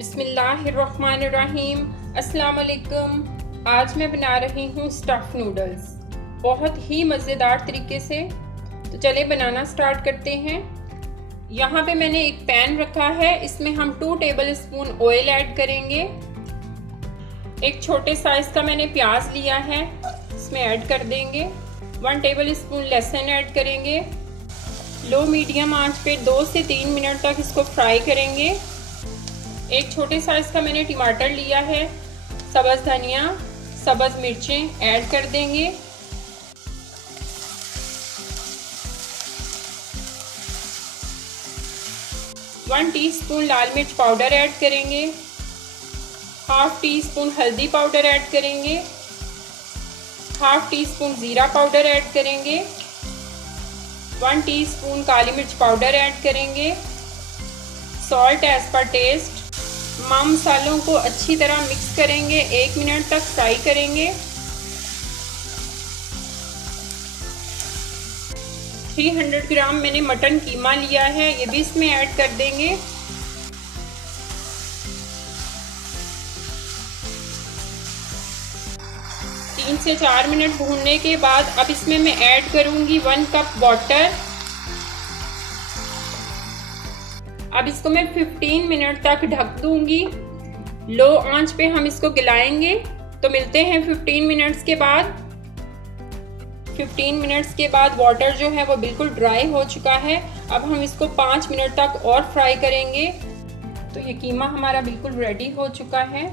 बिस्मिल्लाहिर्रहमानिर्रहीम। अस्सलाम वालेकुम। आज मैं बना रही हूँ स्टफ़ नूडल्स बहुत ही मज़ेदार तरीके से। तो चले बनाना स्टार्ट करते हैं। यहाँ पे मैंने एक पैन रखा है, इसमें हम 2 टेबल स्पून ऑयल ऐड करेंगे। एक छोटे साइज़ का मैंने प्याज लिया है, इसमें ऐड कर देंगे। 1 टेबल स्पून लहसुन ऐड करेंगे। लो मीडियम आंच पे 2 से 3 मिनट तक इसको फ्राई करेंगे। एक छोटे साइज़ का मैंने टमाटर लिया है, सब्ज़ धनिया, सब्ज़ मिर्चें ऐड कर देंगे। वन टीस्पून लाल मिर्च पाउडर ऐड करेंगे। हाफ टी स्पून हल्दी पाउडर ऐड करेंगे। हाफ टी स्पून ज़ीरा पाउडर ऐड करेंगे। 1 टीस्पून काली मिर्च पाउडर ऐड करेंगे। Salt as per taste. तमाम मसालों को अच्छी तरह मिक्स करेंगे, 1 मिनट तक फ्राई करेंगे। 300 ग्राम मैंने मटन कीमा लिया है, ये भी इसमें ऐड कर देंगे। तीन से 4 मिनट भूनने के बाद अब इसमें मैं ऐड करूंगी 1 कप वाटर। अब इसको मैं 15 मिनट तक ढक दूंगी। लो आंच पे हम इसको गलाएंगे। तो मिलते हैं 15 मिनट्स के बाद। 15 मिनट्स के बाद वाटर जो है वो बिल्कुल ड्राई हो चुका है। अब हम इसको 5 मिनट तक और फ्राई करेंगे। तो ये कीमा हमारा बिल्कुल रेडी हो चुका है।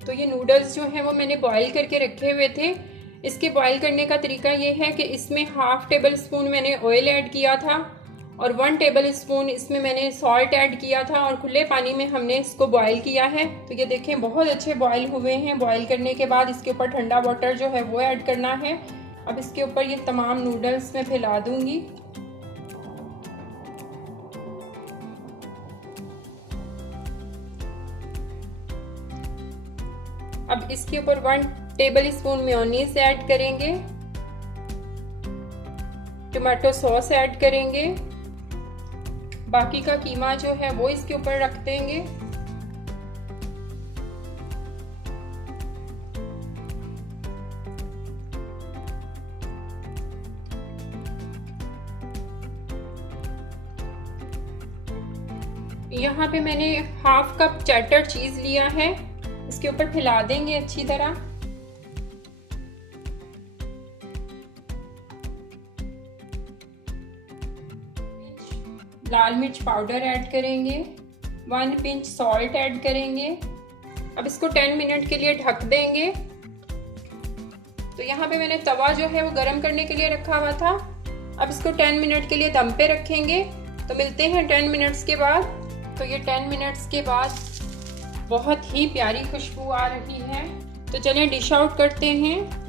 तो ये नूडल्स जो हैं वो मैंने बॉईल करके रखे हुए थे। इसके बॉईल करने का तरीका ये है कि इसमें हाफ टेबल स्पून मैंने ऑयल ऐड किया था और 1 टेबल स्पून इसमें मैंने सॉल्ट ऐड किया था और खुले पानी में हमने इसको बॉईल किया है। तो ये देखें बहुत अच्छे बॉईल हुए हैं। बॉईल करने के बाद इसके ऊपर ठंडा वाटर जो है वो ऐड करना है। अब इसके ऊपर ये तमाम नूडल्स मैं फैला दूंगी। अब इसके ऊपर 1 टेबल स्पून मेयोनीज ऐड करेंगे। टमाटो सॉस ऐड करेंगे। बाकी का कीमा जो है वो इसके ऊपर रख देंगे। यहाँ पे मैंने हाफ कप चेडर चीज लिया है, इसके ऊपर फैला देंगे अच्छी तरह। लाल मिर्च पाउडर ऐड करेंगे। 1 पिंच सॉल्ट ऐड करेंगे। अब इसको 10 मिनट के लिए ढक देंगे। तो यहाँ पे मैंने तवा जो है वो गरम करने के लिए रखा हुआ था। अब इसको 10 मिनट के लिए दम पे रखेंगे। तो मिलते हैं 10 मिनट्स के बाद। तो ये 10 मिनट्स के बाद बहुत ही प्यारी खुशबू आ रही है। तो चलिए डिश आउट करते हैं।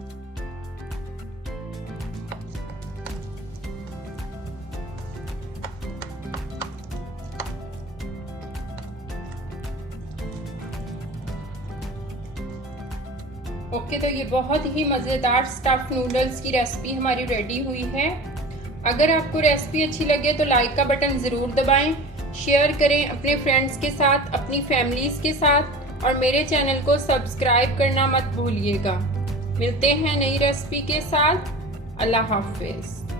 ओके, तो ये बहुत ही मज़ेदार स्टफ़ नूडल्स की रेसिपी हमारी रेडी हुई है। अगर आपको रेसिपी अच्छी लगे तो लाइक का बटन ज़रूर दबाएं, शेयर करें अपने फ्रेंड्स के साथ, अपनी फैमिलीज़ के साथ और मेरे चैनल को सब्सक्राइब करना मत भूलिएगा। मिलते हैं नई रेसिपी के साथ। अल्लाह हाफ़िज़।